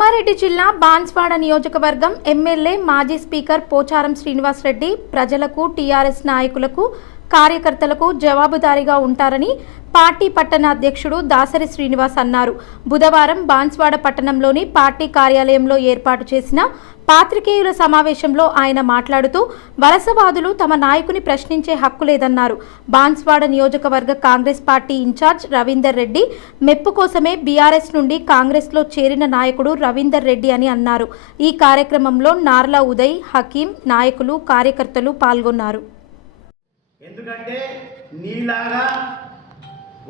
కామారెడ్డి జిల్లా బాన్స్వాడ నియోజకవర్గం ఎమ్మెల్యే మాజీ స్పీకర్ పోచారం శ్రీనివాస్ రెడ్డి ప్రజలకు టీఆర్ఎస్ నాయకులకు కార్యకర్తలకు జవాబుదారీగా ఉంటారని పార్టీ పట్టణ అధ్యక్షుడు దాసరి శ్రీనివాస్ అన్నారు. బుధవారం బాన్స్వాడ పట్టణంలోని పార్టీ కార్యాలయంలో ఏర్పాటు చేసిన పాత్రికేయుల సమావేశంలో ఆయన మాట్లాడుతూ వలసవాదులు తమ నాయకుని ప్రశ్నించే హక్కు లేదన్నారు. బాన్స్వాడ నియోజకవర్గ కాంగ్రెస్ పార్టీ ఇన్ఛార్జ్ రవీందర్ రెడ్డి మెప్పు కోసమే బీఆర్ఎస్ నుండి కాంగ్రెస్లో చేరిన నాయకుడు రవీందర్ రెడ్డి అని అన్నారు. ఈ కార్యక్రమంలో నార్లా ఉదయ్, హకీం, నాయకులు, కార్యకర్తలు పాల్గొన్నారు. ఎందుకంటే నీలాగా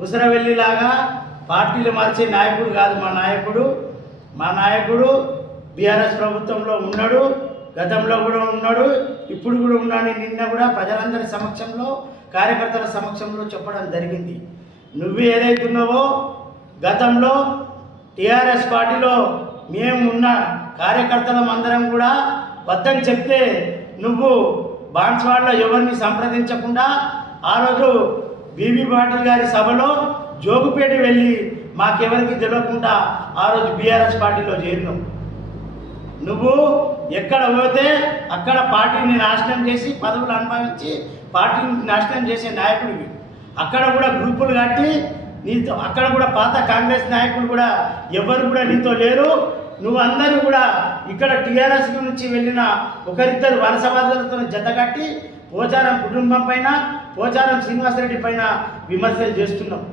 ఉసరవెల్లిలాగా పార్టీలు మార్చే నాయకుడు కాదు మా నాయకుడు బీఆర్ఎస్ ప్రభుత్వంలో ఉన్నాడు, గతంలో కూడా ఉన్నాడు, ఇప్పుడు కూడా ఉన్నాడు. నిన్న కూడా ప్రజలందరి సమక్షంలో, కార్యకర్తల సమక్షంలో చెప్పడం జరిగింది. నువ్వు ఏదైతున్నావో గతంలో టీఆర్ఎస్ పార్టీలో మేము ఉన్న కార్యకర్తలం అందరం కూడా వద్దని చెప్తే నువ్వు బాన్స్వాడలో ఎవరిని సంప్రదించకుండా ఆ రోజు బీబీ పాటిల్ గారి సభలో జోగుపేట వెళ్ళి మాకెవరికి తెలియకుండా ఆ రోజు బీఆర్ఎస్ పార్టీలో చేరినాం. నువ్వు ఎక్కడ పోతే అక్కడ పార్టీని నాశనం చేసి పదవులు అనుభవించి పార్టీని నాశనం చేసే నాయకుడివి. అక్కడ కూడా గ్రూపులు కట్టి నీతో అక్కడ కూడా పాత కాంగ్రెస్ నాయకులు కూడా ఎవరు కూడా నీతో లేరు. నువ్వు అందరూ కూడా ఇక్కడ టీఆర్ఎస్ నుంచి వెళ్ళిన ఒకరిద్దరు వలసవాదులతో జతకట్టి పోచారం కుటుంబం పైన, పోచారం శ్రీనివాసరెడ్డి పైన విమర్శలు చేస్తున్నావు.